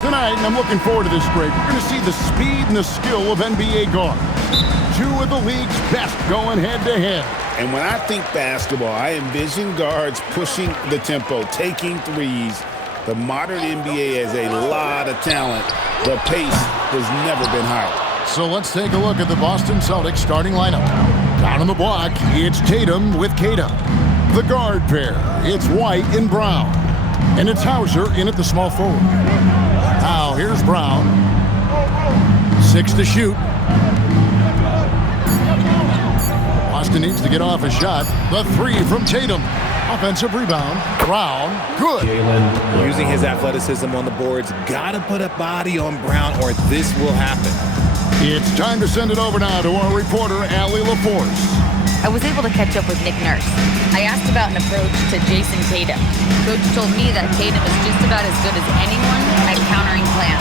Tonight, and I'm looking forward to this break, we're going to see the speed and the skill of NBA guards. Two of the league's best going head-to-head. And when I think basketball, I envision guards pushing the tempo, taking threes. The modern NBA has a lot of talent. The pace has never been higher. So let's take a look at the Boston Celtics starting lineup. Down on the block, it's Tatum with Kata. The guard pair, it's White and Brown. And it's Hauser in at the small forward. Now here's Brown. 6 to shoot. Boston needs to get off a shot. The 3 from Tatum. Offensive rebound. Brown. Good. Using his athleticism on the boards. Got to put a body on Brown or this will happen. It's time to send it over now to our reporter, Allie LaForce. I was able to catch up with Nick Nurse. I asked about an approach to Jason Tatum. Coach told me that Tatum is just about as good as anyone at countering plans.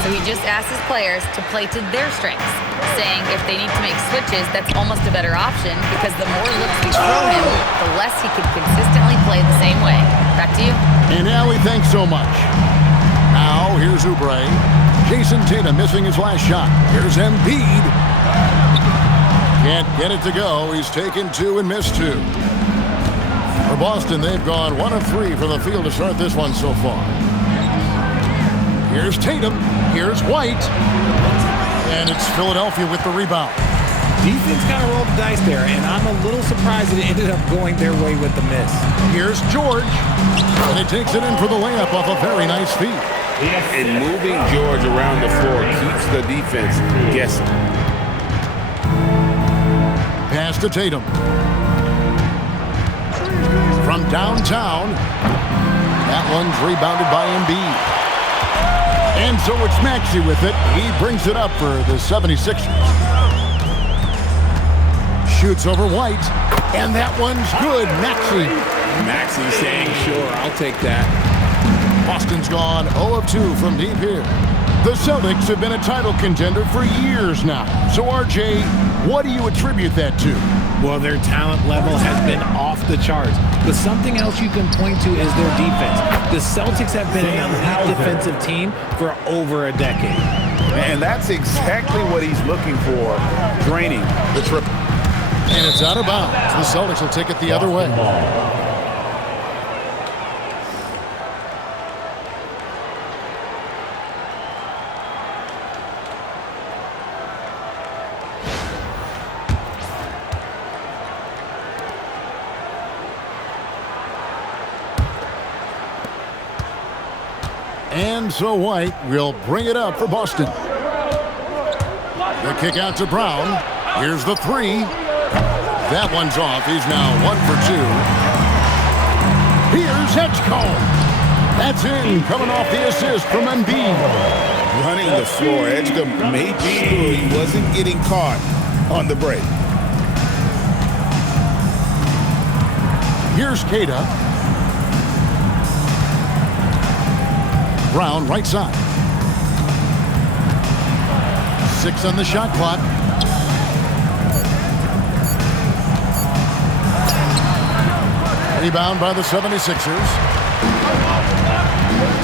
So he just asked his players to play to their strengths, saying if they need to make switches, that's almost a better option because the more looks we throw him, the less he can consistently play the same way. Back to you. And Allie, thanks so much. Now, here's Oubre. Jason Tatum missing his last shot. Here's Embiid. Can't get it to go. He's taken 2 and missed 2. For Boston, they've gone 1 of 3 from the field to start this one so far. Here's Tatum. Here's White. And it's Philadelphia with the rebound. Defense kind of rolled the dice there, and I'm a little surprised that it ended up going their way with the miss. Here's George. And he takes it in for the layup off a very nice feed. And moving George around the floor keeps the defense guessing. Pass to Tatum. From downtown. That one's rebounded by Embiid. And so it's Maxey with it. He brings it up for the 76ers. Shoots over White. And that one's good. Maxey saying, sure, I'll take that. Boston's gone 0 of 2 from deep here. The Celtics have been a title contender for years now. So, RJ, what do you attribute that to? Well, their talent level has been off the charts. But something else you can point to is their defense. The Celtics have been an elite defensive team for over a decade. And that's exactly what he's looking for, draining the triple. And it's out of bounds. The Celtics will take it the other way. And so White will bring it up for Boston. The kick out to Brown. Here's the 3. That one's off. He's now 1 for 2. Here's Edgecombe. That's in, coming off the assist from Embiid. Running the floor, Edgecombe made sure he wasn't getting caught on the break. Here's Kata. Brown, right side. 6 on the shot clock. Rebound by the 76ers.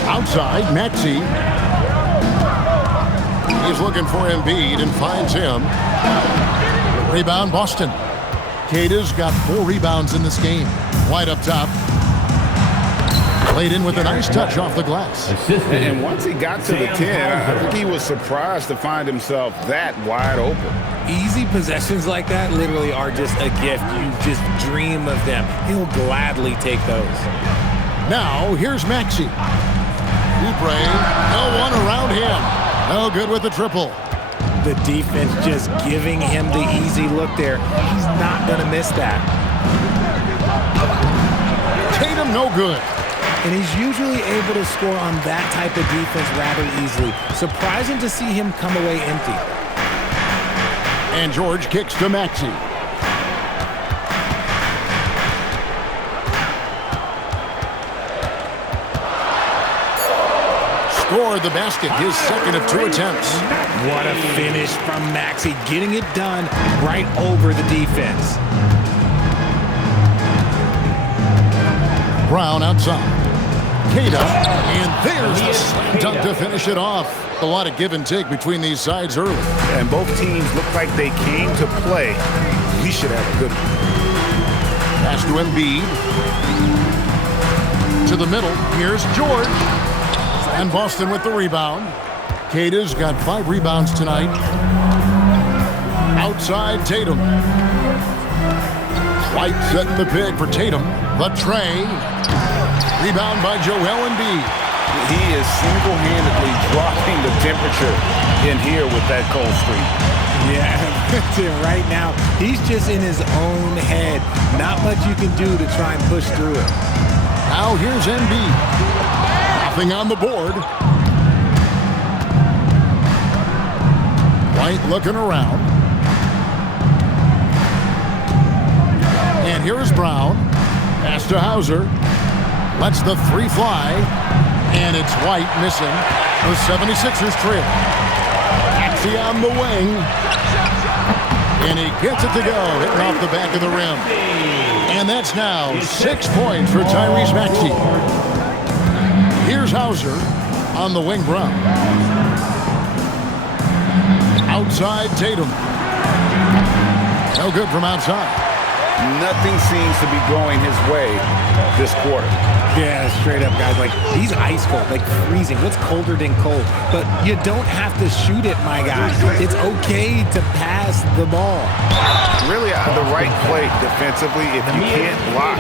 Outside, Maxey. He's looking for Embiid and finds him. Rebound, Boston. Kata's got 4 rebounds in this game. White up top. Played in with a nice touch off the glass. And once he got to the 10, I think he was surprised to find himself that wide open. Easy possessions like that literally are just a gift. You just dream of them. He'll gladly take those. Now, here's Maxey. Oubre, no one around him. No good with the triple. The defense just giving him the easy look there. He's not going to miss that. Tatum, no good. And he's usually able to score on that type of defense rather easily. Surprising to see him come away empty. And George kicks to Maxey. Scored the basket, his second of 2 attempts. What a finish from Maxey, getting it done right over the defense. Brown outside. Tatum, and there's the slam dunk to finish it off. A lot of give and take between these sides early. And both teams look like they came to play. We should have a good one. Pass to Embiid. To the middle. Here's George. And Boston with the rebound. Kata's got 5 rebounds tonight. Outside Tatum. White setting the pick for Tatum. The tray. Rebound by Joel Embiid. He is single-handedly dropping the temperature in here with that cold streak. Yeah, right now, he's just in his own head. Not much you can do to try and push through it. Now here's Embiid. Nothing on the board. White looking around. And here's Brown. Pass to Hauser. Lets the 3 fly. And it's White missing. The 76ers trail. Maxey on the wing. And he gets it to go. Hitting off the back of the rim. And that's now 6 points for Tyrese Maxey. Here's Hauser on the wing. Brown. Outside Tatum. No good from outside. Nothing seems to be going his way this quarter. Yeah, straight up, guys. Like, he's ice cold, like freezing. What's colder than cold? But you don't have to shoot it, my guy. It's okay to pass the ball. Really, the right play defensively. If you can't block,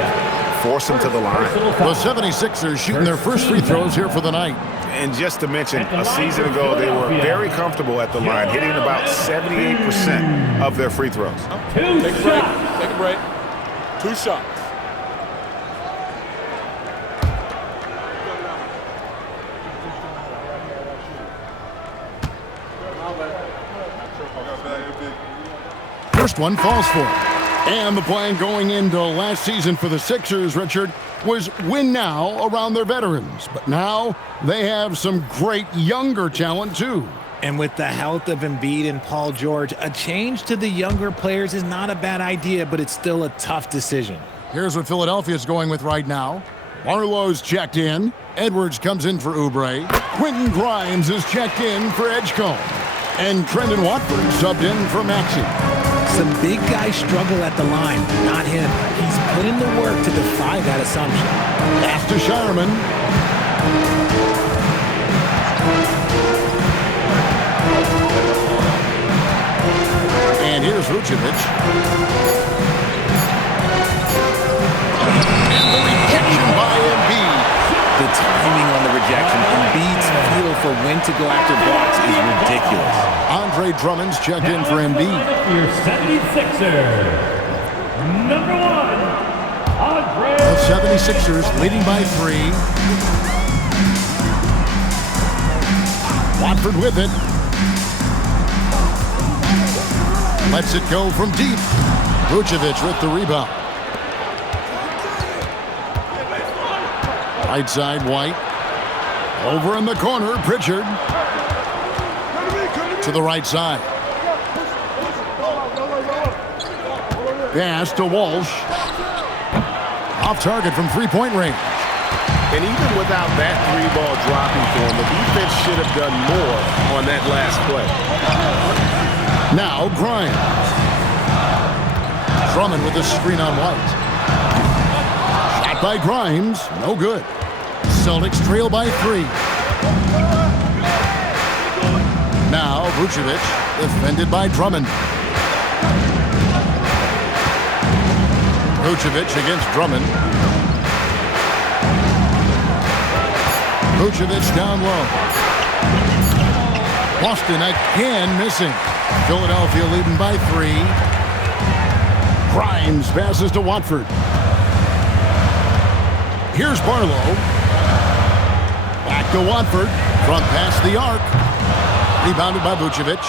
force him to the line. The 76ers shooting their first free throws here for the night. And just to mention, a season ago, they were very comfortable at the line, hitting about 78% of their free throws. Take a break. Take a break. 2 shots. First one falls for it. And the plan going into last season for the Sixers, Richard, was win now around their veterans. But now they have some great younger talent, too. And with the health of Embiid and Paul George, a change to the younger players is not a bad idea, but it's still a tough decision. Here's what Philadelphia's going with right now. Barlow's checked in. Edwards comes in for Oubre. Quentin Grimes is checked in for Edgecombe. And Trendon Watford subbed in for Maxey. Some big guys struggle at the line, not him. He's put in the work to defy that assumption. Pass to Sharman. And here's Vucevic. And the rejection by Embiid. The timing on the rejection, Embiid's feel for when to go after blocks is ridiculous. Andre Drummond's checked in for Embiid. Your 76er, number 1, Andre. The 76ers leading by 3. Watford with it. Lets it go from deep. Vucevic with the rebound. Right side, White. Over in the corner, Pritchard. To the right side. Pass to Walsh. Off target from three-point range. And even without that 3-ball dropping for him, the defense should have done more on that last play. Now Grimes. Drummond with the screen on White. Shot by Grimes. No good. Celtics trail by 3. Now Vucevic, defended by Drummond. Vucevic against Drummond. Vucevic down low. Boston again missing. Philadelphia leading by 3. Grimes passes to Watford. Here's Barlow. Back to Watford. Front past the arc. Rebounded by Vucevic.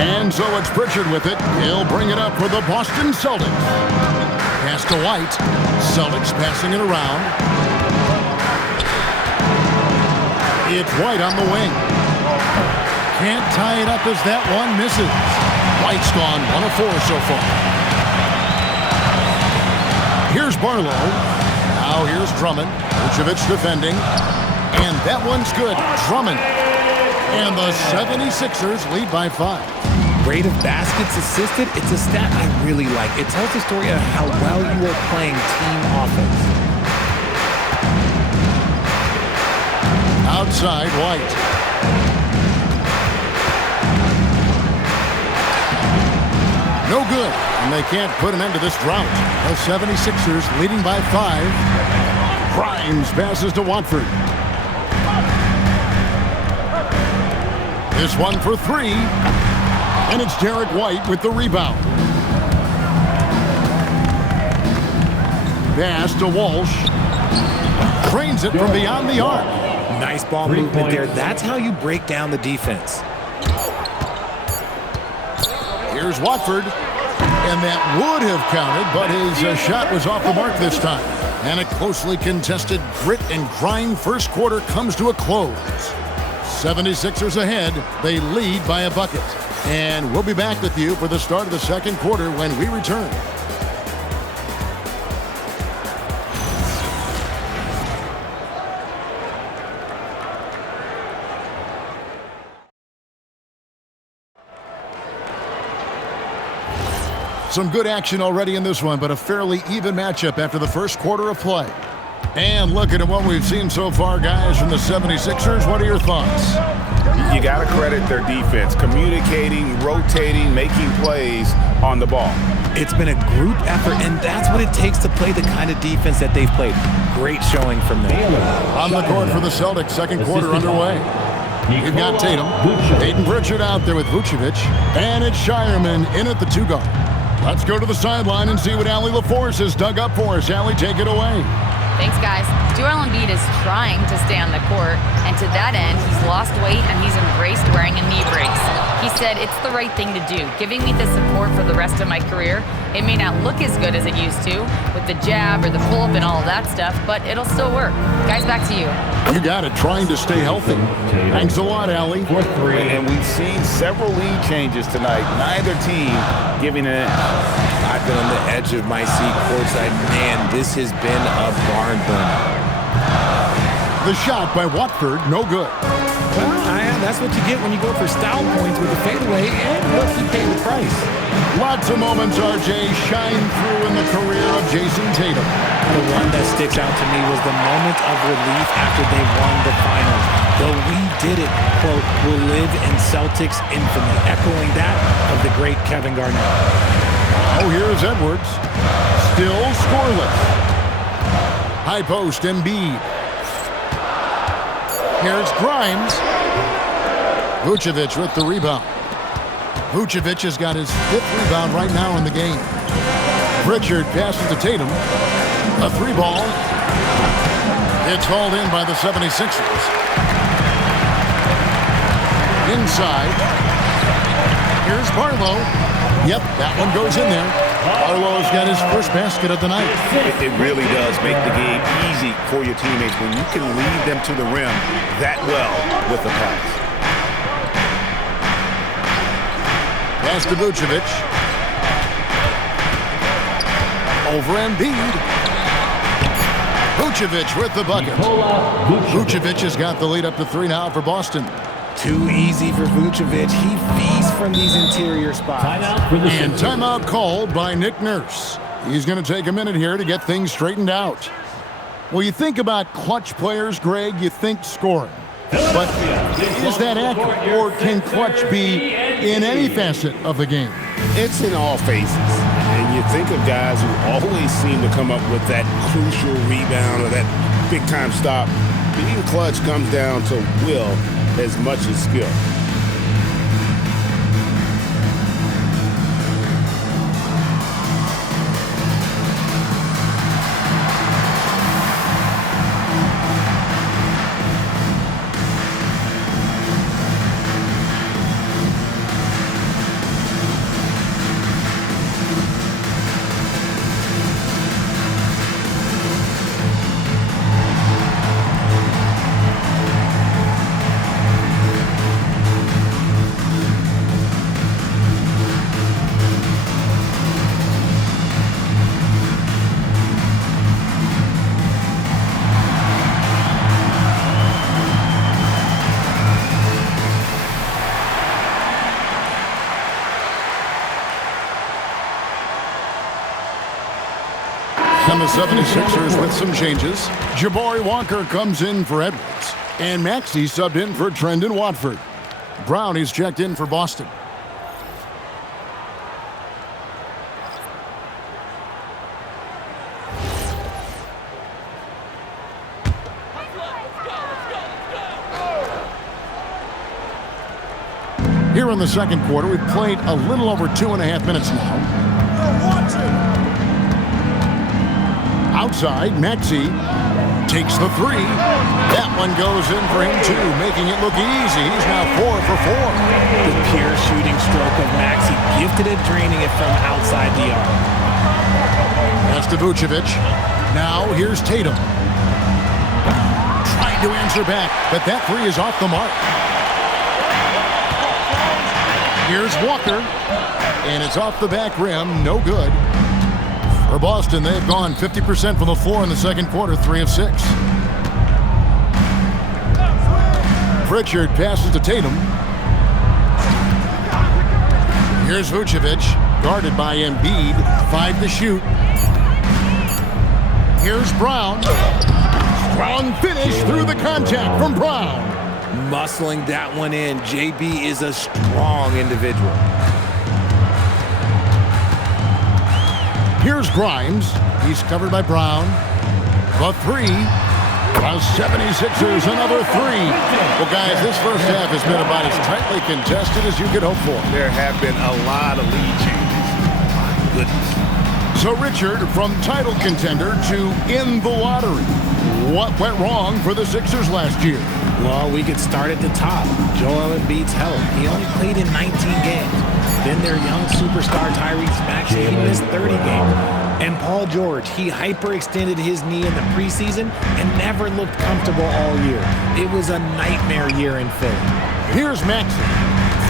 And so it's Pritchard with it. He'll bring it up for the Boston Celtics. Pass to White. Celtics passing it around. It's White on the wing. Can't tie it up as that one misses. White's gone 1 of 4 so far. Here's Barlow. Now here's Drummond. Vucevic defending. And that one's good. Drummond. And the 76ers lead by 5. Rate of baskets assisted, it's a stat I really like. It tells the story of how well you are playing team offense. Outside, White. No good, and they can't put an end to this drought. The 76ers leading by 5. Grimes passes to Watford. This one for 3. And it's Derek White with the rebound. Pass to Walsh. Trains it from beyond the arc. Nice ball movement there. That's how you break down the defense. Here's Watford. And that would have counted, but his shot was off the mark this time. And a closely contested grit and grind first quarter comes to a close. 76ers ahead. They lead by a bucket. And we'll be back with you for the start of the second quarter when we return. Some good action already in this one, but a fairly even matchup after the first quarter of play. And looking at what we've seen so far, guys, from the 76ers, what are your thoughts? You got to credit their defense, communicating, rotating, making plays on the ball. It's been a group effort, and that's what it takes to play the kind of defense that they've played. Great showing from them. On the court for the Celtics, second quarter underway. You've got Tatum. Peyton Pritchard out there with Vucevic. And it's Shireman in at the 2-guard. Let's go to the sideline and see what Allie LaForce has dug up for us. Allie, take it away. Thanks, guys. Joel Embiid is trying to stay on the court, and to that end, he's lost weight and he's embraced wearing a knee brace. He said, it's the right thing to do, giving me the support for the rest of my career. It may not look as good as it used to, with the jab or the pull-up and all of that stuff, but it'll still work. Guys, back to you. You got it, trying to stay healthy. Thanks a lot, Allie. And we've seen several lead changes tonight. Neither team giving it. I've been on the edge of my seat courtside. Man, this has been a barn burner. The shot by Watford, no good. Well, that's what you get when you go for style points with a fadeaway, and look, you pay the price. Lots of moments, RJ, shine through in the career of Jason Tatum. The one that sticks out to me was the moment of relief after they won the finals. The "we did it" quote will live in Celtics infamy, echoing that of the great Kevin Garnett. Oh, here's Edwards. Still scoreless. High post, Embiid. Here's Grimes. Vucevic with the rebound. Vucevic has got his 5th rebound right now in the game. Pritchard passes to Tatum. A 3-ball. It's hauled in by the 76ers. Inside. Here's Barlow. Yep, that one goes in there. Barlow's got his first basket of the night. It really does make the game easy for your teammates when you can lead them to the rim that well with the pass. Pass to Vucevic. Over Embiid. Vucevic with the bucket. Vucevic has got the lead up to 3 now for Boston. Too easy for Vucevic. He feasts from these interior spots. And timeout called by Nick Nurse. He's going to take a minute here to get things straightened out. Well, you think about clutch players, Greg, you think scoring. But is that accurate, or can clutch be in any facet of the game? It's in all phases. And you think of guys who always seem to come up with that crucial rebound or that big-time stop. Being clutch comes down to will as much as skill. the 76ers with some changes. Jabari Walker comes in for Edwards. And Maxey subbed in for Trendon Watford. Brown is checked in for Boston. Here in the second quarter, we've played a little over 2.5 minutes now. Outside, Maxey takes the three. That one goes in for him too, making it look easy. He's now 4 for 4. The pure shooting stroke of Maxey, gifted at draining it from outside the arc. Pass to Vucevic. Now here's Tatum. Trying to answer back, but that three is off the mark. Here's Walker, and it's off the back rim, no good. For Boston, they've gone 50% from the floor in the second quarter, 3 of 6. Pritchard passes to Tatum. Here's Vucevic, guarded by Embiid, 5 to shoot. Here's Brown. Strong finish through the contact from Brown. Muscling that one in. JB is a strong individual. Here's Grimes. He's covered by Brown. The three. The 76ers, another three. Well, guys, this first half has been about as tightly contested as you could hope for. There have been a lot of lead changes. My goodness. So, Richard, from title contender to in the lottery, what went wrong for the Sixers last year? Well, we could start at the top. Joel Embiid's health. He only played in 19 games. Then their young superstar Tyrese Maxey, he missed 30 games. And Paul George, he hyperextended his knee in the preseason and never looked comfortable all year. It was a nightmare year in Philly. Here's Maxey,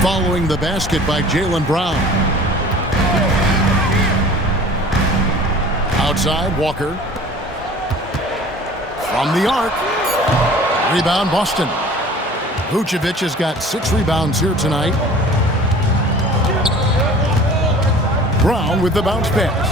following the basket by Jaylen Brown. Outside, Walker. From the arc. Rebound, Boston. Vucevic has got 6 rebounds here tonight. Brown with the bounce pass.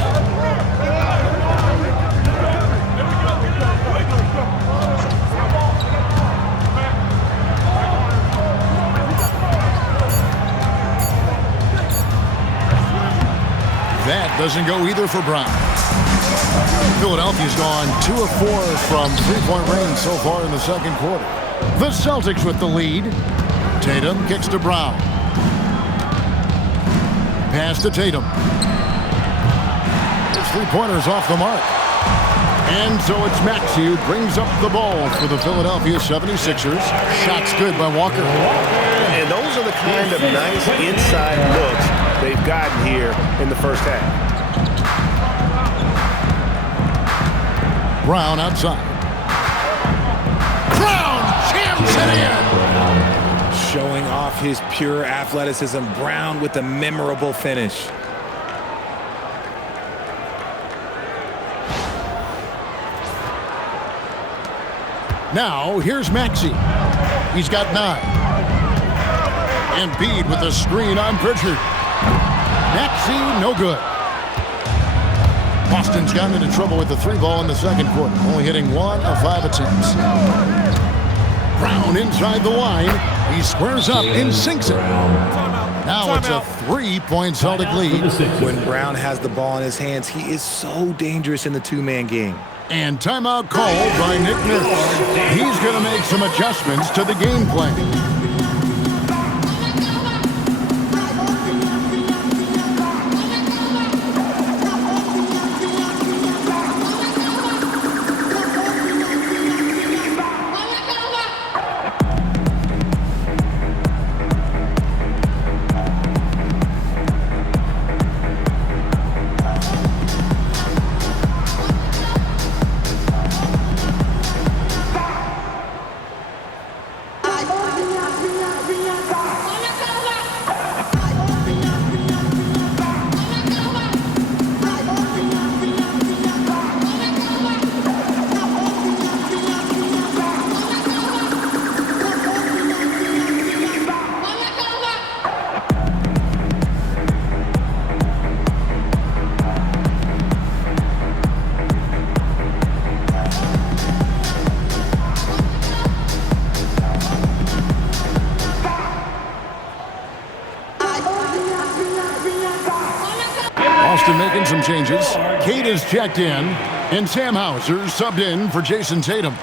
That doesn't go either for Brown. Philadelphia's gone 2 of 4 from three-point range so far in the second quarter. The Celtics with the lead. Tatum kicks to Brown. Pass to Tatum. His three-pointer's off the mark. And so it's Maxey who brings up the ball for the Philadelphia 76ers. Shot's good by Walker. And those are the kind of nice inside looks they've gotten here in the first half. Brown outside. Brown jams it in. Showing off his pure athleticism. Brown with a memorable finish. Now, here's Maxey. He's got 9. Embiid with a screen on Pritchard. Maxey, no good. Boston's gotten into trouble with the 3-ball in the second quarter, only hitting 1 of 5 attempts. Brown inside the line. He squares up and sinks it. Now it's a 3-point Celtic lead. When Brown has the ball in his hands, he is so dangerous in the two-man game. And timeout called by Nick Nurse. He's going to make some adjustments to the game plan. changes. Cade is checked in, and Sam Hauser subbed in for Jason Tatum.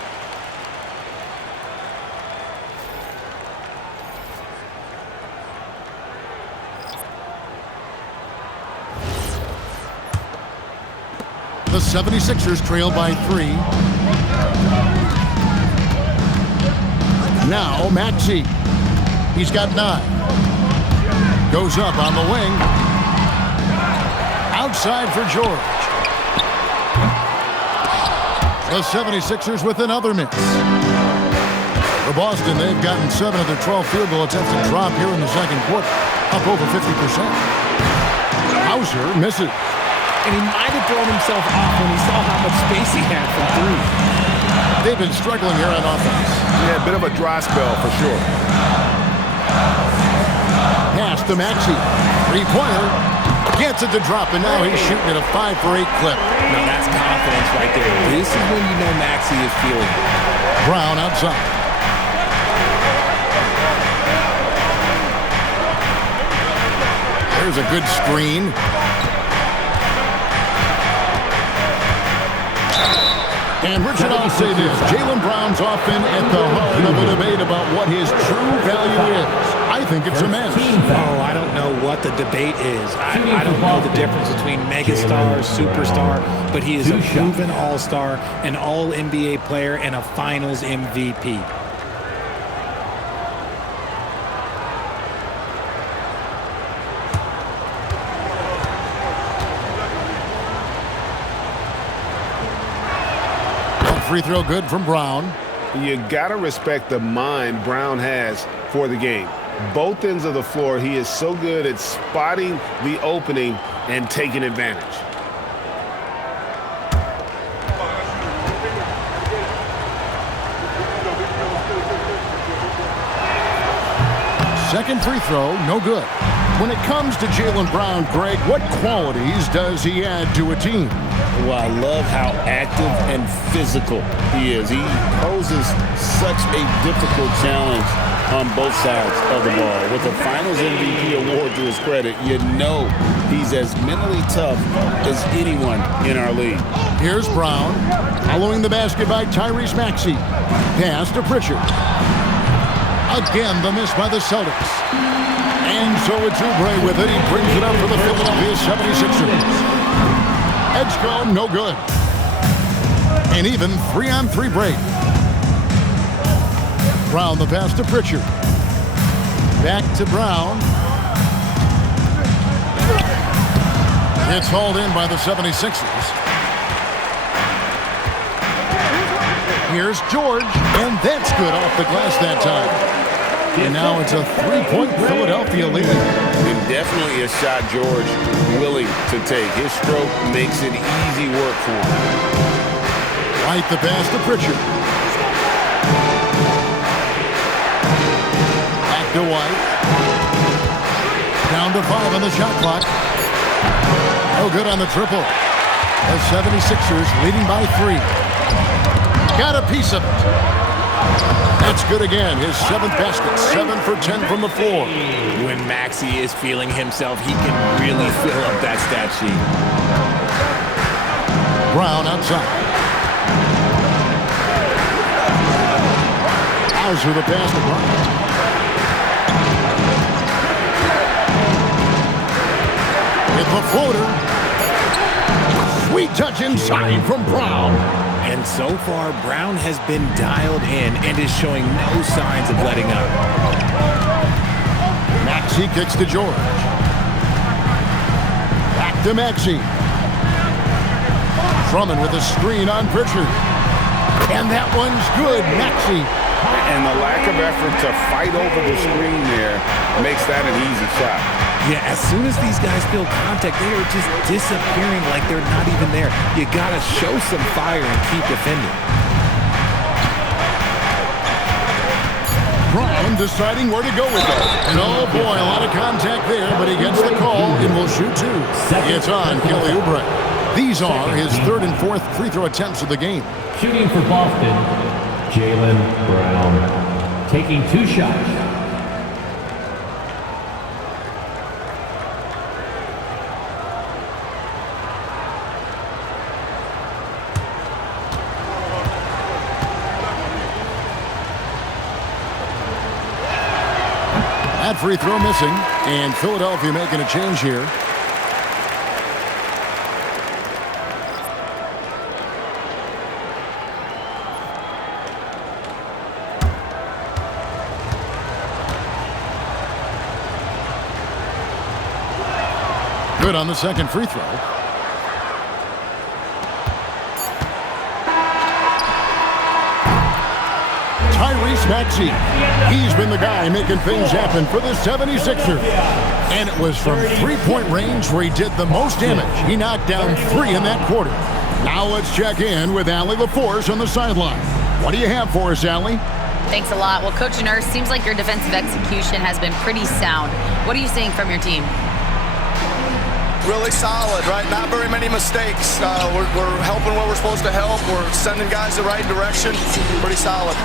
The 76ers trail by 3. Now Maxey. He's got 9. Goes up on the wing. Outside for George. The 76ers with another miss. For Boston, they've gotten 7 of their 12 field goal attempts to drop here in the second quarter, up over 50%. Hauser misses. And he might have thrown himself off when he saw how much space he had for 3. They've been struggling here on offense. Yeah, a bit of a dry spell for sure. Pass to Maxey. 3-pointer. Gets it to drop, and now he's shooting at a 5 for 8 clip. Now that's confidence right there. This is when you know Maxey is feeling it. Brown outside. There's a good screen. And Richard, I'll say this. Jaylen Brown's often at the heart of a debate about what his true value is. I think it's immense. Oh, I don't know what the debate is. I don't know the difference between megastar, superstar, but he is a proven all-star, an all-NBA player, and a finals MVP. Free throw good from Brown. You got to respect the mind Brown has for the game. Both ends of the floor, he is so good at spotting the opening and taking advantage. Second free throw, no good. When it comes to Jaylen Brown, Greg, what qualities does he add to a team? Well, I love how active and physical he is. He poses such a difficult challenge on both sides of the ball. With the Finals MVP award to his credit, you know he's as mentally tough as anyone in our league. Here's Brown, following the basket by Tyrese Maxey. Pass to Pritchard. Again, the miss by the Celtics. And so it's Oubre with it. He brings it up for the Philadelphia 76ers. Edgecombe, no good. And even 3-on-3 break. Brown, the pass to Pritchard. Back to Brown. It's hauled in by the 76ers. Here's George, and that's good off the glass that time. And now it's a 3-point Philadelphia lead. And definitely a shot George willing to take. His stroke makes it easy work for him. White the pass to Pritchard. Back to White. Down to 5 on the shot clock. No good on the triple. The 76ers leading by 3. Got a piece of it. That's good again. His 7th basket. 7 for 10 from the floor. When Maxey is feeling himself, he can really fill up that stat sheet. Brown outside. Hauser the pass to Brown. With the floater. Sweet touch inside from Brown. And so far, Brown has been dialed in and is showing no signs of letting up. Maxey kicks to George. Back to Maxey. Drummond with a screen on Pritchard. And that one's good, Maxey. And the lack of effort to fight over the screen there makes that an easy shot. Yeah, as soon as these guys feel contact, they are just disappearing like they're not even there. You gotta show some fire and keep defending. Brown deciding where to go with it. And oh boy, a lot of contact there, but he gets the call and will shoot 2. It's on Kelly Oubre. These are his 3rd and 4th free throw attempts of the game. Shooting for Boston, Jaylen Brown. Taking 2 shots. That free throw missing, and Philadelphia making a change here. Good on the second free throw. Tyrese Maxey. He's been the guy making things happen for the 76ers. And it was from three-point range where he did the most damage. He knocked down 3 in that quarter. Now let's check in with Allie LaForce on the sideline. What do you have for us, Allie? Thanks a lot. Well, Coach Nurse, seems like your defensive execution has been pretty sound. What are you seeing from your team? Really solid, right? Not very many mistakes. We're helping where we're supposed to help. We're sending guys the right direction. Pretty solid.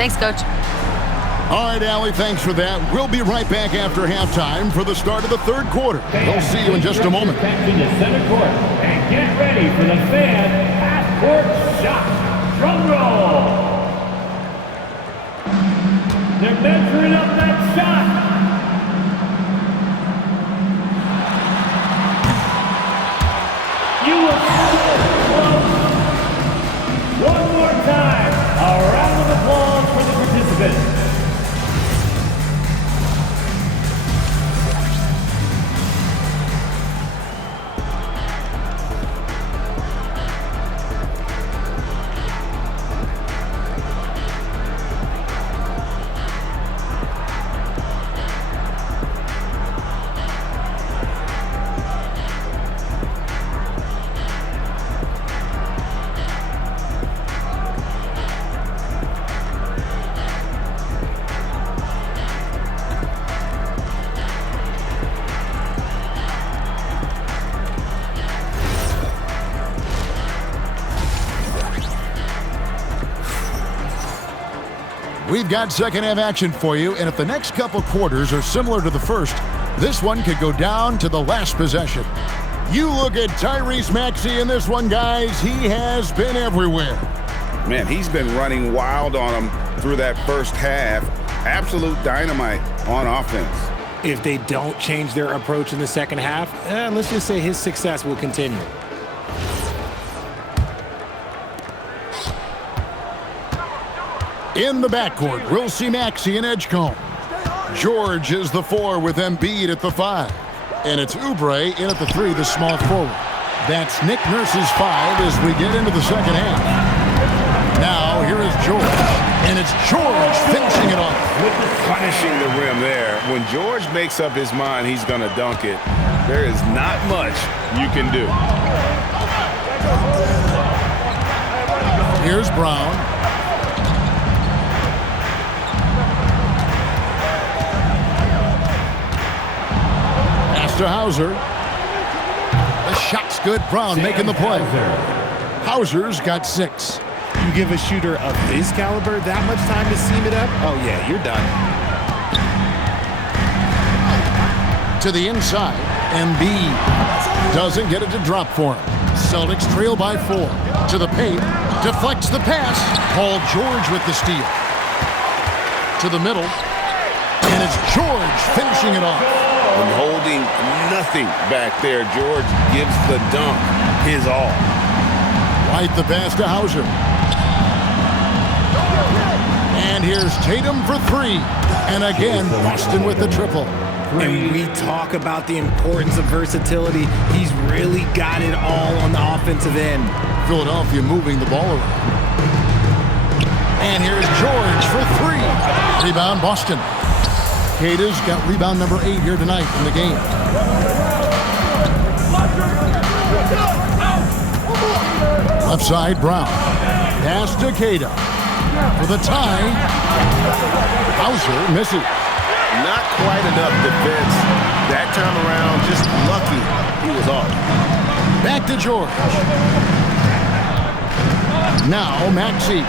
Thanks, Coach. All right, Allie, thanks for that. We'll be right back after halftime for the start of the third quarter. We'll see you in just a moment. Back to the center court. And get ready for the fan half-court shot. Drum roll. They're measuring up that shot. You will close. One more time. A round of applause for the participants. We've got second half action for you, and if the next couple quarters are similar to the first, this one could go down to the last possession. You look at Tyrese Maxey in this one, guys. He has been everywhere. Man, he's been running wild on him through that first half. Absolute dynamite on offense. If they don't change their approach in the second half, let's just say his success will continue. In the backcourt, we'll see Maxey and Edgecombe. George is the 4 with Embiid at the 5. And it's Oubre in at the 3, the small forward. That's Nick Nurse's 5 as we get into the second half. Now, here is George. And it's George finishing it off. Punishing the rim there. When George makes up his mind he's going to dunk it, there is not much you can do. Here's Brown. To Hauser. The shot's good. Brown making the play. Hauser's got 6. You give a shooter of his caliber that much time to seam it up? Oh, yeah, you're done. To the inside. Embiid doesn't get it to drop for him. Celtics trail by 4. To the paint. Deflects the pass. Paul George with the steal. To the middle. And it's George finishing it off. And holding nothing back there, George gives the dunk his all. Right the pass to Hauser. And here's Tatum for 3. And again, Boston with the triple. And we talk about the importance of versatility. He's really got it all on the offensive end. Philadelphia moving the ball around. And here's George for 3. Rebound, Boston. Cada's got rebound number 8 here tonight in the game. Left side, Brown. Pass to Cada. For the tie. Hauser misses. Not quite enough defense. That time around, just lucky he was off. Back to George. Now Maxey.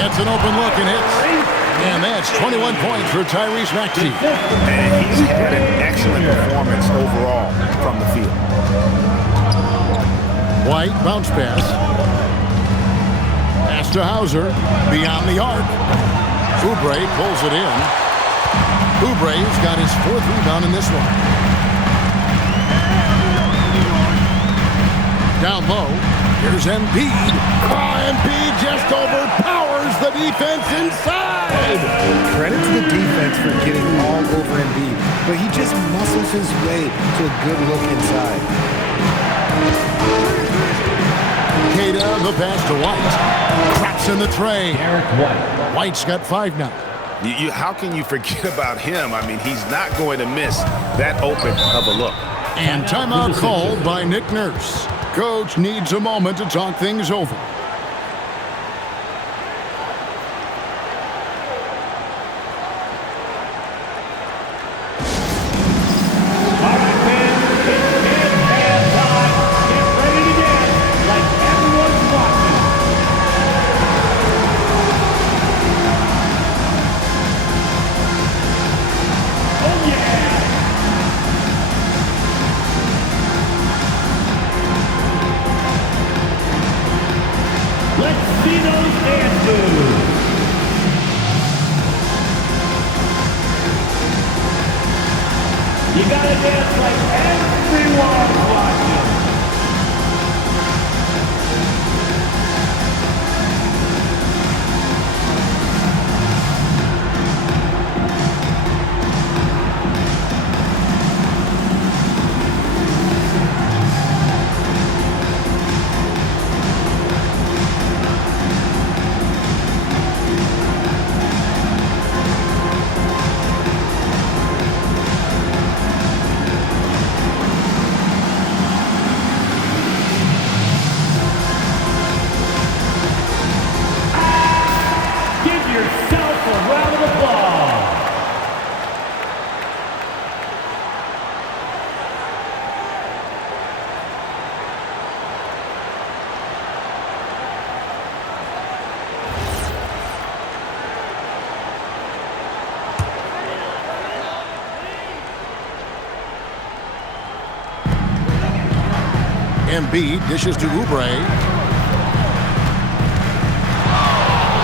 Gets an open look and hits. And that's 21 points for Tyrese Maxey. And he's had an excellent performance overall from the field. White bounce pass. Pass to Hauser. Beyond the arc. Oubre pulls it in. Oubre's got his 4th rebound in this one. Down low, here's Embiid. Embiid just overpowers the defense inside. Credit to the defense for getting all over Embiid, but he just muscles his way to a good look inside. Queta, the pass to White. Cracks in the tray. Derek White. White's got 5 now. How can you forget about him? I mean, he's not going to miss that open of a look. And timeout called by Nick Nurse. Coach needs a moment to talk things over. You gotta dance like everyone's watching. Embiid dishes to Oubre.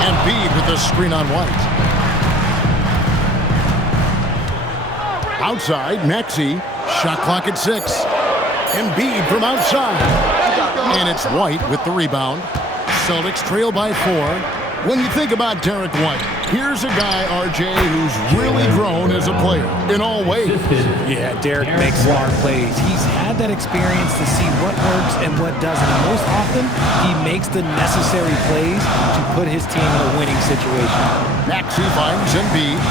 Embiid with the screen on White. Outside, Maxey. Shot clock at 6. Embiid from outside. And it's White with the rebound. Celtics trail by 4. When you think about Derek White, here's a guy, RJ, who's really grown as a player in all ways. Yeah, Derek makes smart plays. He's had that experience to see what works and what doesn't. And most often, he makes the necessary plays to put his team in a winning situation. Maxey finds Embiid.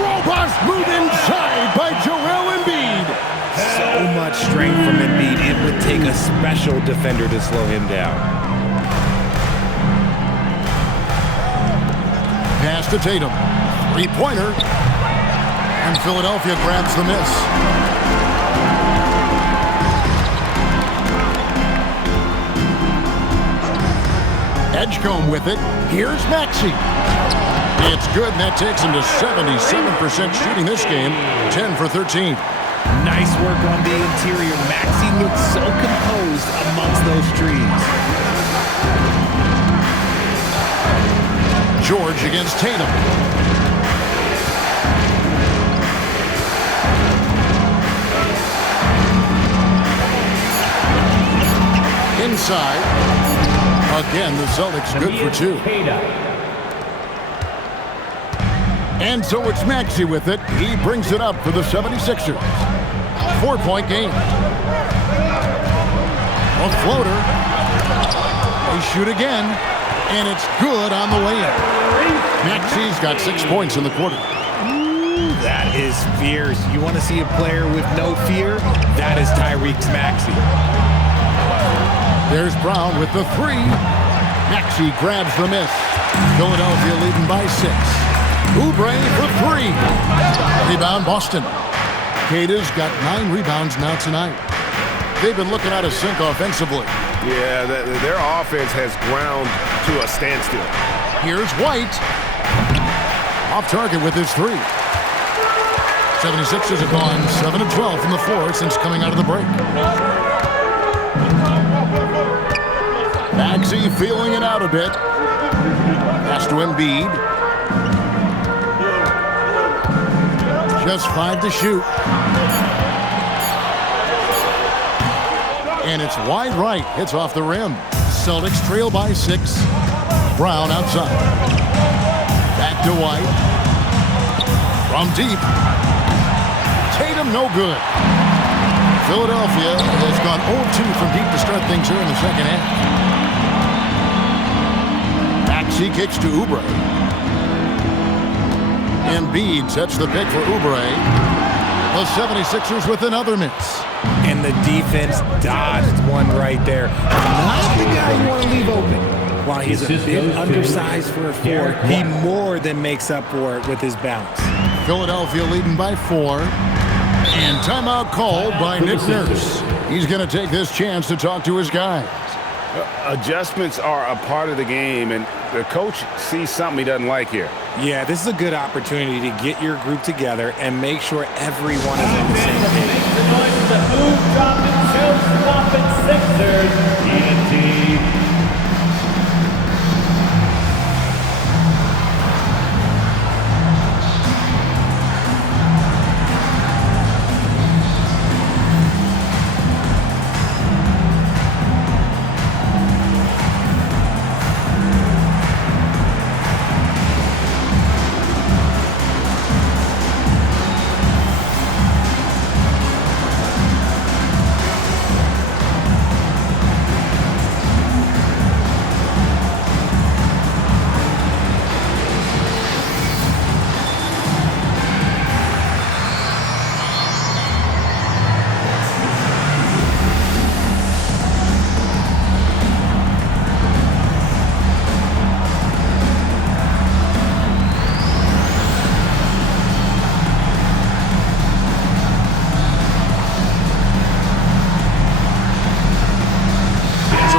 Robust move inside by Joel Embiid. So much strength from Embiid. It would take a special defender to slow him down. Pass to Tatum. 3-pointer. And Philadelphia grabs the miss. Edgecombe with it. Here's Maxey. It's good, and that takes him to 77% shooting this game. 10 for 13. Nice work on the interior. Maxey looks so composed amongst those trees. George against Tatum. Inside. Again, the Celtics good for 2. And so it's Maxey with it. He brings it up for the 76ers. 4-point game. A floater. They shoot again. And it's good on the way in. Maxey's got 6 points in the quarter. Ooh, that is fierce. You want to see a player with no fear? That is Tyrese Maxey. There's Brown with the 3. Maxey grabs the miss. Philadelphia leading by 6. Oubre for 3. Rebound Boston. Queta's got 9 rebounds now tonight. They've been looking out of sync offensively. Yeah, their offense has ground to a standstill. Here's White. Off target with his 3. 76ers have gone 7 of 12 from the floor since coming out of the break. feeling it out a bit. Pass to Embiid. Just 5 to shoot. And it's wide right. Hits off the rim. Celtics trail by 6. Brown outside. Back to White. From deep. Tatum no good. Philadelphia has gone 0-2 from deep to start things here in the second half. Maxey kicks to Oubre. Embiid sets the pick for Oubre. The 76ers with another miss. And the defense dodged one right there. Not the guy you want to leave open. While he's a bit undersized for a 4, he more than makes up for it with his bounce. Philadelphia leading by 4. And timeout called by Nick Nurse. He's going to take this chance to talk to his guys. Adjustments are a part of the game, and the coach sees something he doesn't like here. Yeah, this is a good opportunity to get your group together and make sure everyone is on the same page. The noise of the move, dropping, show-stopping Sixers, TNT.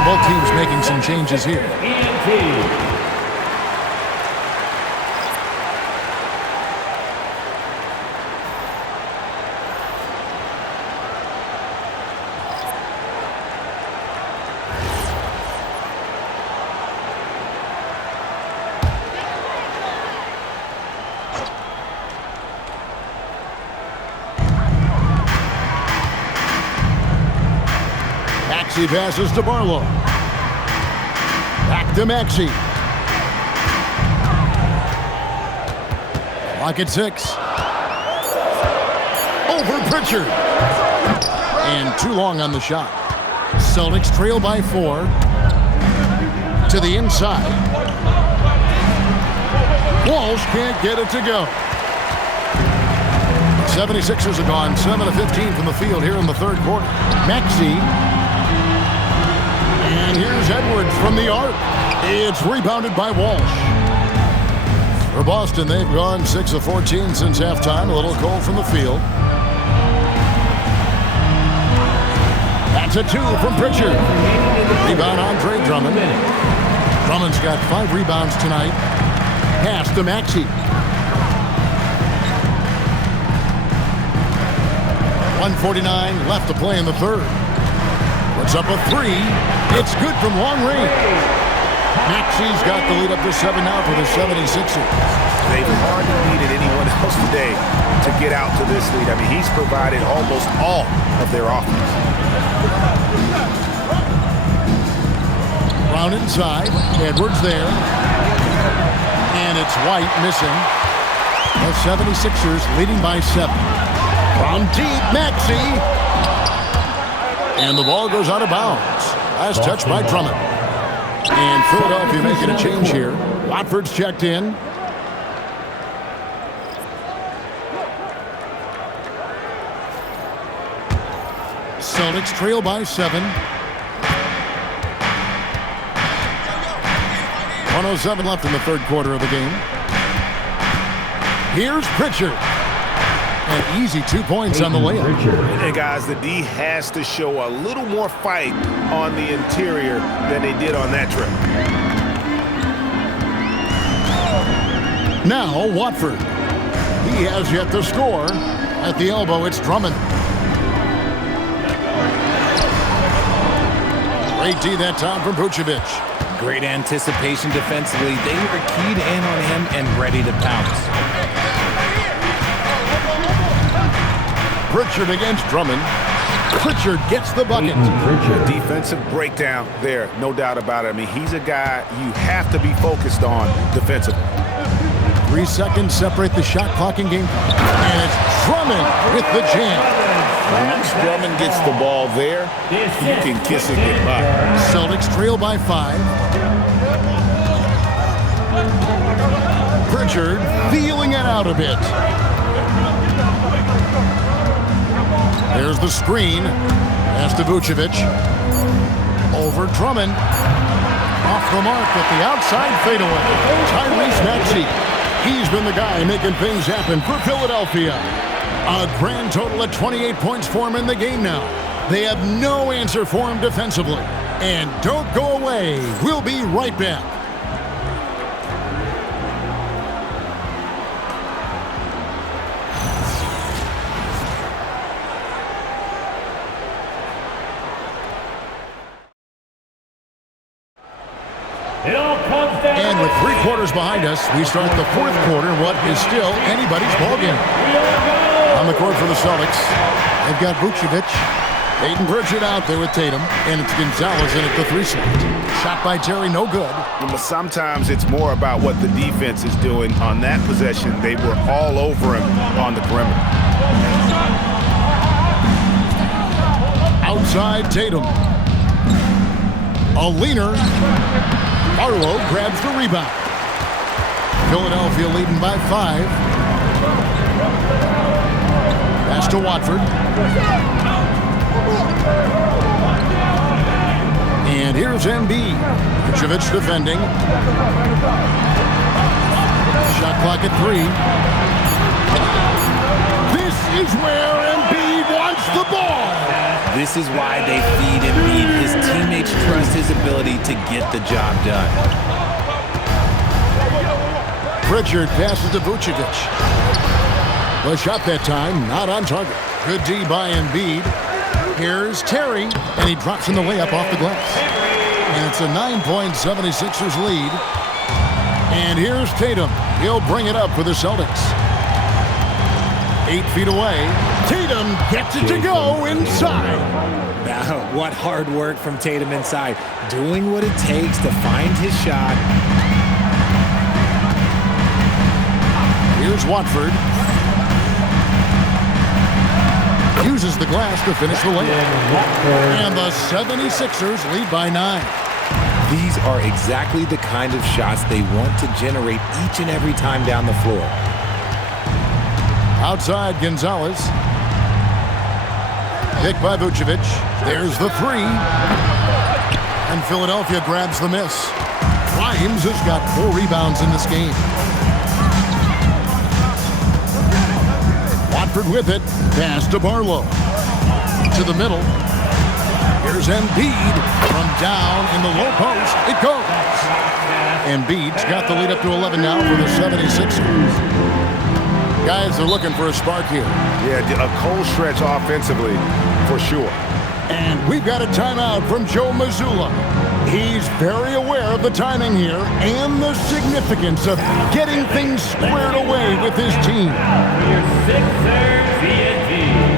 Both teams making some changes here. Maxey passes to Barlow. Back to Maxey. Clock at 6. Over Pritchard. And too long on the shot. Celtics trail by 4. To the inside. Walsh can't get it to go. 76ers have gone 7 of 15 from the field here in the third quarter. Maxey. And here's Edwards from the arc. It's rebounded by Walsh. For Boston, they've gone 6 of 14 since halftime. A little cold from the field. That's a 2 from Pritchard. Rebound Andre Drummond. Drummond's got 5 rebounds tonight. Pass to Maxey. 1:49 left to play in the third. Puts up a 3. It's good from long range. Maxey's got the lead up to 7 now for the 76ers. They've hardly needed anyone else today to get out to this lead. I mean, he's provided almost all of their offense. Brown inside. Edwards there. And it's White missing. The 76ers leading by 7. From deep, Maxey. And the ball goes out of bounds. Last touch by Drummond. And Philadelphia making a change here. Watford's checked in. Celtics trail by 7. 1:07 left in the third quarter of the game. Here's Pritchard. An easy 2 points on the layup. And guys, the D has to show a little more fight on the interior than they did on that trip. Now Watford. He has yet to score. At the elbow, it's Drummond. Great D that time from Vucevic. Great anticipation defensively. They were keyed in on him and ready to pounce. Pritchard against Drummond. Pritchard gets the bucket. Defensive breakdown there, no doubt about it. I mean, he's a guy you have to be focused on defensively. 3 seconds separate the shot clock in game. And it's Drummond with the jam. Once Drummond gets the ball there, you can kiss it goodbye. Celtics trail by 5. Pritchard feeling it out a bit. There's the screen. Pass to Vucevic. Over Drummond. Off the mark at the outside fadeaway. Tyrese Maxey. He's been the guy making things happen for Philadelphia. A grand total of 28 points for him in the game now. They have no answer for him defensively. And don't go away. We'll be right back. It all comes down. And with 3 quarters behind us, we start the 4th quarter, what is still anybody's ballgame. On the court for the Celtics, they've got Vucevic. Peyton Pritchard out there with Tatum, and it's Gonzalez in at the 3 slot. Shot by Terry, no good. But sometimes it's more about what the defense is doing on that possession. They were all over him on the perimeter. Outside Tatum. A leaner. Barlow grabs the rebound. Philadelphia leading by 5. Pass to Watford. And here's Embiid. Vucevic defending. Shot clock at 3. This is where Embiid wants the ball. This is why they feed Embiid. His teammates trust his ability to get the job done. Pritchard passes to Vucevic. The shot that time, not on target. Good D by Embiid. Here's Terry, and he drops in the layup off the glass. And it's a 9-point 76ers lead. And here's Tatum. He'll bring it up for the Celtics. 8 feet away. Tatum gets it to go inside. Now, what hard work from Tatum inside. Doing what it takes to find his shot. Here's Watford. Uses the glass to finish the layup. And the 76ers lead by 9. These are exactly the kind of shots they want to generate each and every time down the floor. Outside Gonzalez. Picked by Vucevic. There's the 3. And Philadelphia grabs the miss. Grimes has got 4 rebounds in this game. Watford with it. Pass to Barlow. To the middle. Here's Embiid. From down in the low post. It goes. Embiid's got the lead up to 11 now for the 76ers. Guys are looking for a spark here. Yeah, a cold stretch offensively, for sure. And we've got a timeout from Joe Mazzulla. He's very aware of the timing here and the significance of getting things squared away with his team. Your Sixers TNT.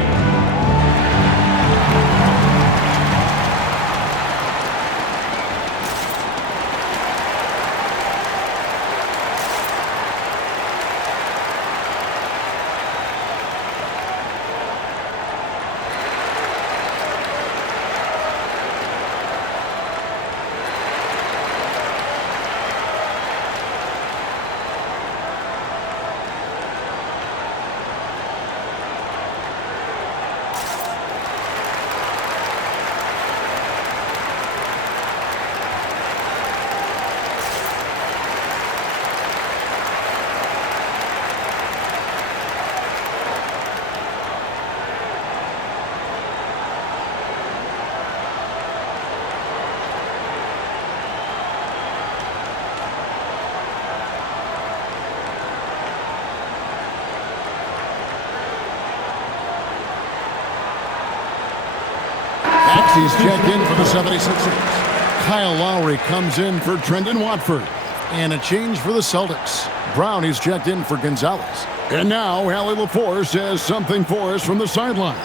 He's checked in for the 76ers. Kyle Lowry comes in for Trendon Watford. And a change for the Celtics. Brown is checked in for Gonzalez. And now, Allie LaForce has something for us from the sideline.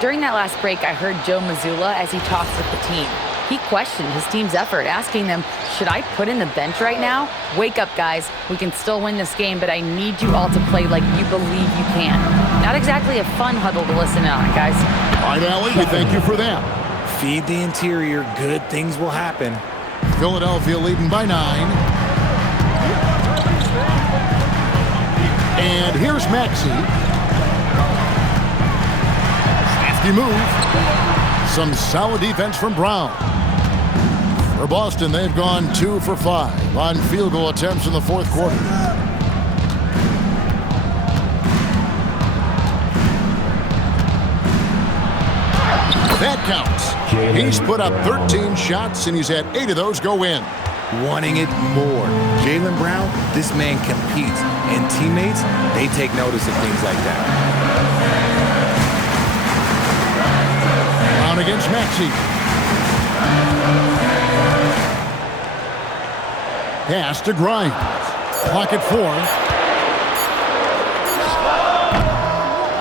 During that last break, I heard Joe Mazzulla as he talked with the team. He questioned his team's effort, asking them, should I put in the bench right now? Wake up, guys. We can still win this game, but I need you all to play like you believe you can. Not exactly a fun huddle to listen on, guys. All right, Allie, we thank you for that. Feed the interior. Good things will happen. Philadelphia leading by 9. And here's Maxey. Safety move. Some solid defense from Brown. For Boston, they've gone 2 for 5 on field goal attempts in the fourth quarter. That counts. He's put up 13 shots, and he's had 8 of those go in. Wanting it more. Jaylen Brown, this man competes. And teammates, they take notice of things like that. Brown against Maxey. Pass to Grimes. Clock at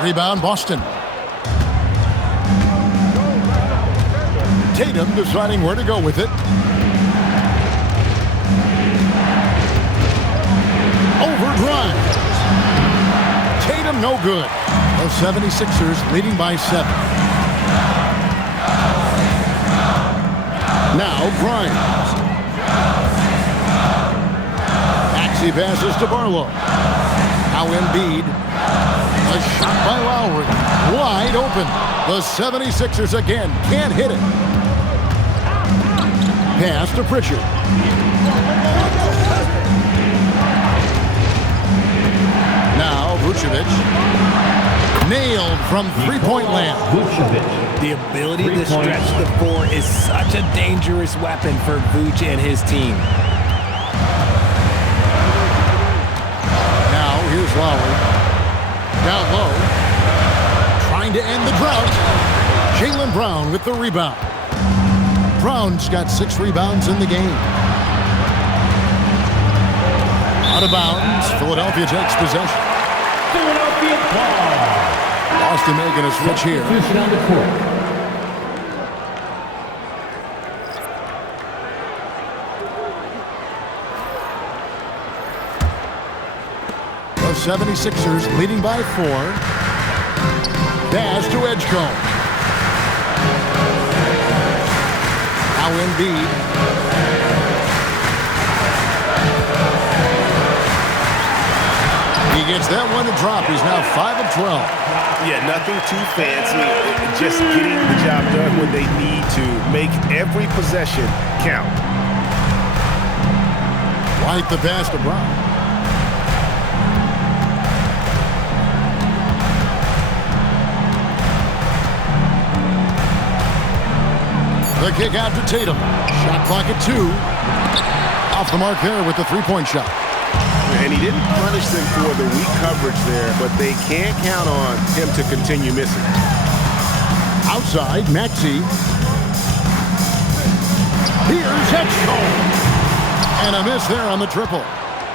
4. Rebound, Boston. Tatum deciding where to go with it. Over Grimes. Tatum no good. The 76ers leading by 7. Now Grimes. Maxey passes to Barlow. Now Embiid. A shot by Lowry. Wide open. The 76ers again can't hit it. Pass to Pritchard. Now Vucevic. Nailed from three-point land. The ability to stretch the floor is such a dangerous weapon for Vuce and his team. Now here's Lowry. Down low. Trying to end the drought. Jaylen Brown with the rebound. Brown's got 6 rebounds in the game. Out of bounds. Philadelphia takes possession. Philadelphia ball. Boston making a switch here. Substitution on the court. The 76ers leading by 4. Pass to Edgecombe. Now Embiid. He gets that one to drop. He's now 5 of 12. Yeah, nothing too fancy. Just getting the job done when they need to. Make every possession count. White the pass to Brown. The kick out to Tatum. Shot clock at 2. Off the mark there with the three-point shot. And he didn't punish them for the weak coverage there, but they can't count on him to continue missing. Outside, Maxey. Here's Edgecombe. And a miss there on the triple.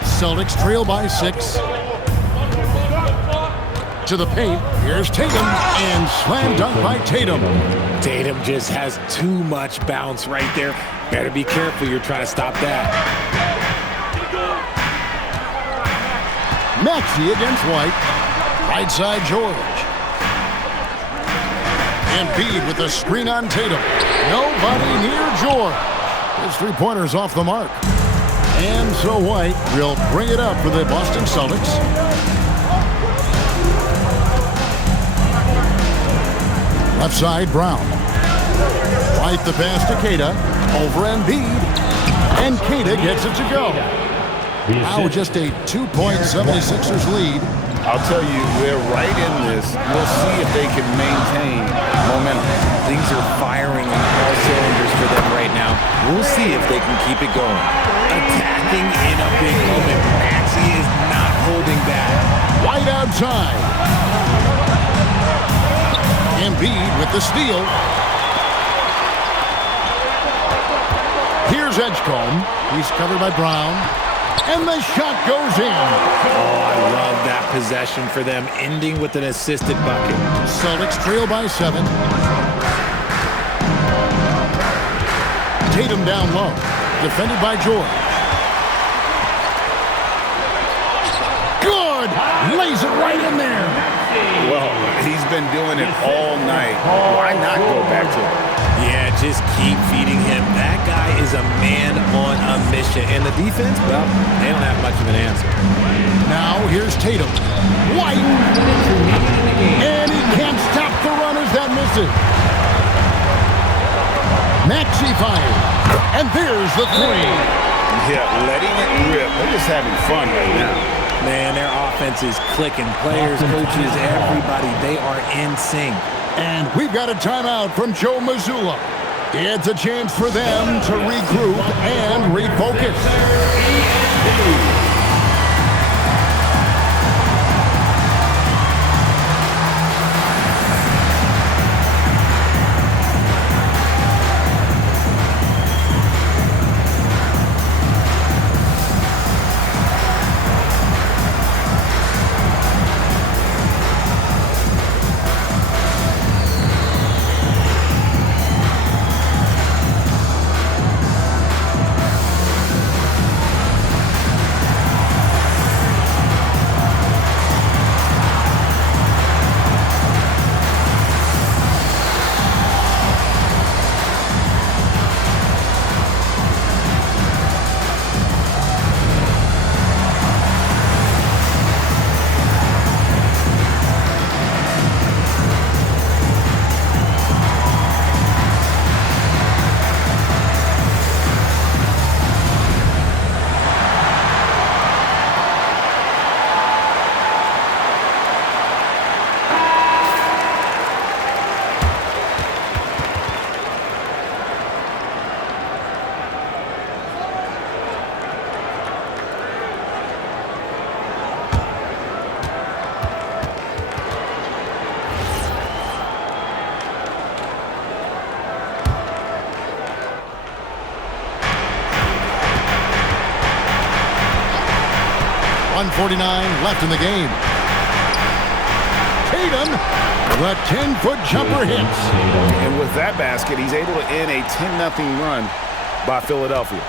Celtics trail by 6. To the paint. Here's Tatum. And slam dunk by Tatum. Tatum just has too much bounce right there. Better be careful. You're trying to stop that. Maxey against White. Right side, George. Embiid with the screen on Tatum. Nobody near George. His three-pointer's off the mark. And so White will bring it up for the Boston Celtics. Left side, Brown. White the pass to Queta. Over Embiid. And Queta gets it to go. Now just a 2-point 76ers lead. I'll tell you, they're right in this. We'll see if they can maintain momentum. Things are firing on all cylinders for them right now. We'll see if they can keep it going. Attacking in a big moment. Maxey is not holding back. White outside. Embiid with the steal. Here's Edgecombe. He's covered by Brown. And the shot goes in. Oh, I love that possession for them, ending with an assisted bucket. Celtics trail by 7. Tatum down low. Defended by George. Good! Lays it right in there. Well, he's been doing it all night. Why not go back to it? Yeah, just keep feeding him. That guy is a man on a mission. And the defense, well, they don't have much of an answer. Now here's Tatum. White. And he can't stop the run as that misses. Maxey fired. And there's the 3. Yeah, letting it rip. They're just having fun right now. Man, their offense is clicking. Players, coaches, everybody, they are in sync. And we've got a timeout from Joe Mazzulla. It's a chance for them to regroup and refocus. .149 left in the game. Tatum, the 10-foot jumper hits. And with that basket, he's able to end a 10-0 run by Philadelphia.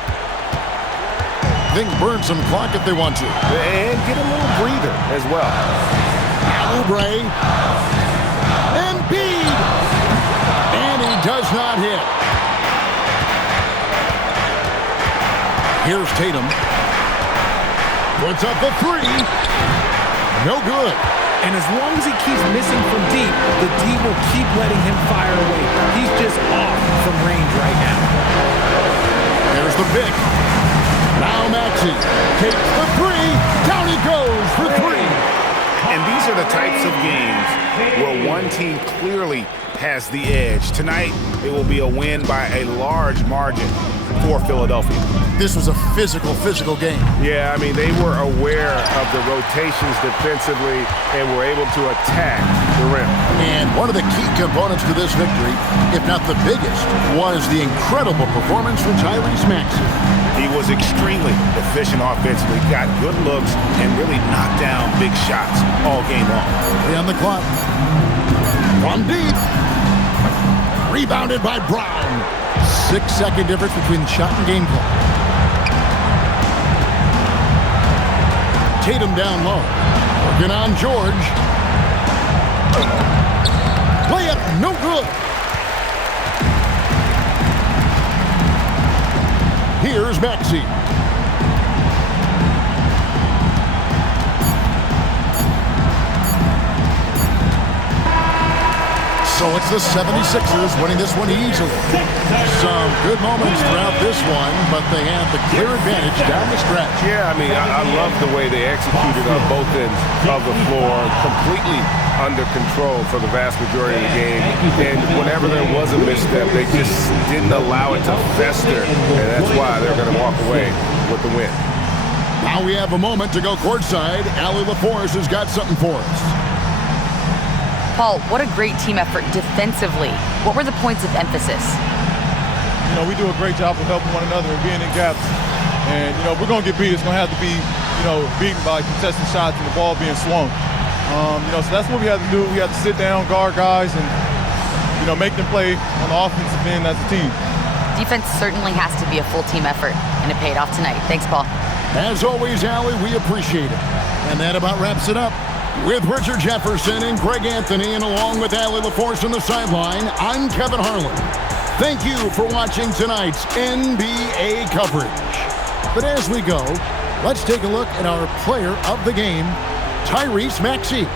They can burn some clock if they want to. And get a little breather as well. Oubre. Embiid. And he does not hit. Here's Tatum. Puts up the 3. No good. And as long as he keeps missing from deep, the D will keep letting him fire away. He's just off from range right now. There's the pick. Now Maxey takes the 3. Down he goes for 3. And these are the types of games where one team clearly has the edge. Tonight, it will be a win by a large margin for Philadelphia. This was a physical game. Yeah, I mean, they were aware of the rotations defensively and were able to attack the rim. And one of the key components to this victory, if not the biggest, was the incredible performance from Tyrese Maxey. He was extremely efficient offensively, got good looks, and really knocked down big shots all game long. 3 on the clock. From deep. Rebounded by Brown. 6-second difference between the shot and game clock. Tatum down low. Working on George. Layup, no good. Here's Maxey. So it's the 76ers winning this one easily. Some good moments throughout this one, but they had the clear advantage down the stretch. Yeah, I mean, I love the way they executed on both ends of the floor, completely under control for the vast majority of the game. And whenever there was a misstep, they just didn't allow it to fester, and that's why they're going to walk away with the win. Now we have a moment to go courtside. Allie LaForce has got something for us. Paul, what a great team effort defensively. What were the points of emphasis? we do a great job of helping one another and being in gaps. And, if we're going to get beat, it's going to have to be, beaten by contested shots and the ball being swung. So that's what we have to do. We have to sit down, guard guys, and, make them play on the offensive end as a team. Defense certainly has to be a full team effort, and it paid off tonight. Thanks, Paul. As always, Allie, we appreciate it. And that about wraps it up. With Richard Jefferson and Greg Anthony, and along with Allie LaForce on the sideline, I'm Kevin Harlan. Thank you for watching tonight's NBA coverage. But as we go, let's take a look at our player of the game, Tyrese Maxey.